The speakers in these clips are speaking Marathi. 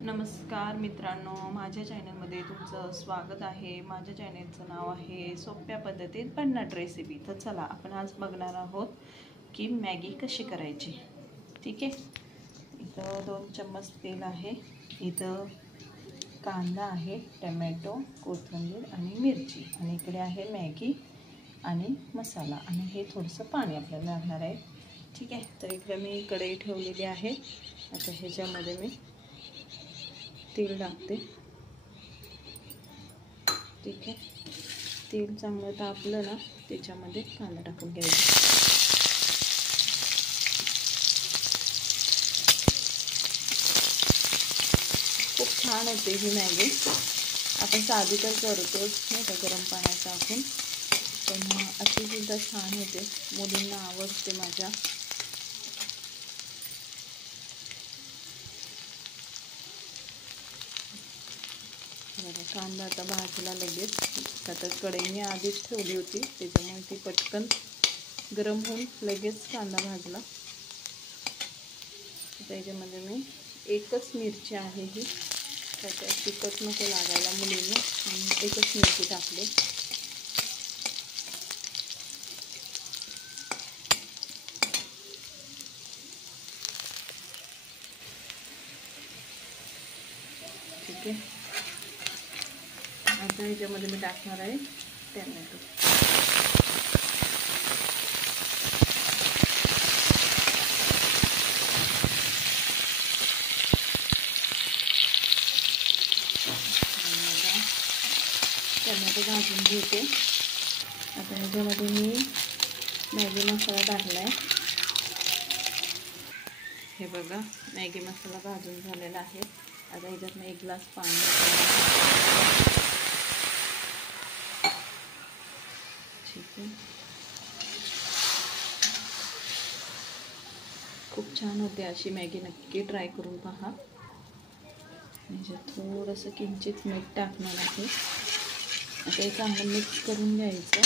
नमस्कार मित्रांनो, माझ्या चॅनलमध्ये तुमचं स्वागत आहे। माझ्या चॅनलचं नाव आहे सोप्या पद्धतीत भन्नाट रेसिपी। तर चला आपण आज बघणार आहोत की मॅगी कशी करायची। ठीक आहे, इथं 2 चम्मच तेल आहे, इथं कांदा आहे, टोमॅटो, कोथिंबीर आणि मिरची, आणि इकडे आहे मॅगी आणि मसाला, आणि हे थोडंसं पाणी आपल्याला लागणार आहे। ठीक आहे, तर इकडे मी कढई ठेवलेली आहे। आता ह्याच्यामध्ये मी तेल टाकते। ठीक आहे, तेल चांगलं तापलं ना, त्याच्यामध्ये कांदा टाकून घ्यायचा। खूप छान होते ही मॅगी। आपण साधी तर करतोच नाही का, गरम पाण्यात टाकून, पण अशी सुद्धा छान होते, मुलींना आवडते माझ्या। कांदा आता भाजला लगेच, आता कढईने आधीच ठेवली होती त्याच्यामुळे ती पटकन गरम होऊन लगेच कांदा भाजला। त्याच्यामध्ये मी एकच मिरची आहे ही, त्याच्यात तिखट नको लागायला मुलींना, आणि एकच मिरची टाकली। ठीक आहे, आता ह्याच्यामध्ये मी टाकणार आहे टोमॅटो। टोमॅटो भाजून घेते। आता ह्याच्यामध्ये मी मॅगी मसाला टाकला आहे। हे बघा, मॅगी मसाला भाजून झालेला आहे। आता ह्याच्यात मी 1 ग्लास पाणी, ठीक आहे, खूप छान होते अशी मॅगी, नक्की ट्राय करून पहा। ह्याच्यात थोडंसं किंचित मीठ टाकणार आहे। आता हे चांगलं मिक्स करून घ्यायचं।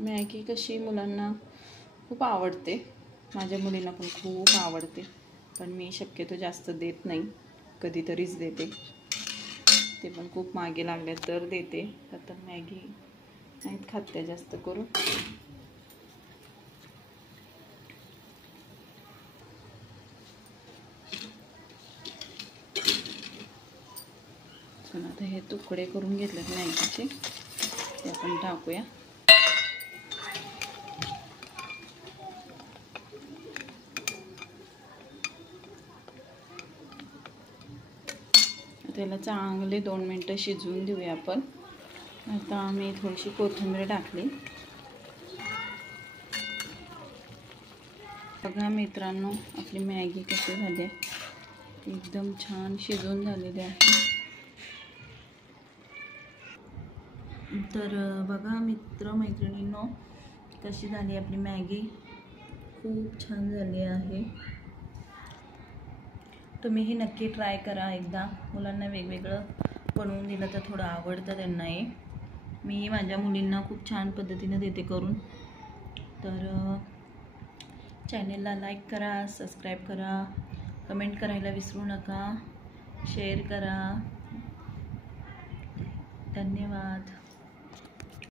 मॅगी कशी मुलांना खूप आवडते, माझ्या मुलीला पण खूप आवडते, पण मी शक्यतो जास्त देत नाही, कधीतरीच देते। ते पण खूप मागे लागले तर देते, तर मॅगी नाहीत खात त्या जास्त करून। चला, आता हे तुकडे करून घेतलेत मॅगीचे, ते आपण टाकूया। त्याला चांगले 2 मिनिटं शिजवून देऊया आपण। आता मी थोडीशी कोथिंबीर टाकली। बघा मित्रांनो, आपली मॅगी कशी झाली आहे, एकदम छान शिजून झालेली आहे। तर बघा मैत्रिणींनो, कशी झाली आपली मॅगी, खूप छान झाली आहे। तुम्हीही नक्की ट्राय करा एकदा, मुलांना वेगवेगळं बनवून दिलं तर थोडं आवडतं त्यांनाही। मी माझ्या मुलींना खूप छान पद्धतीने देते करून। तर चॅनलला लाईक करा, सबस्क्राईब करा, कमेंट करायला विसरू नका, शेअर करा। धन्यवाद।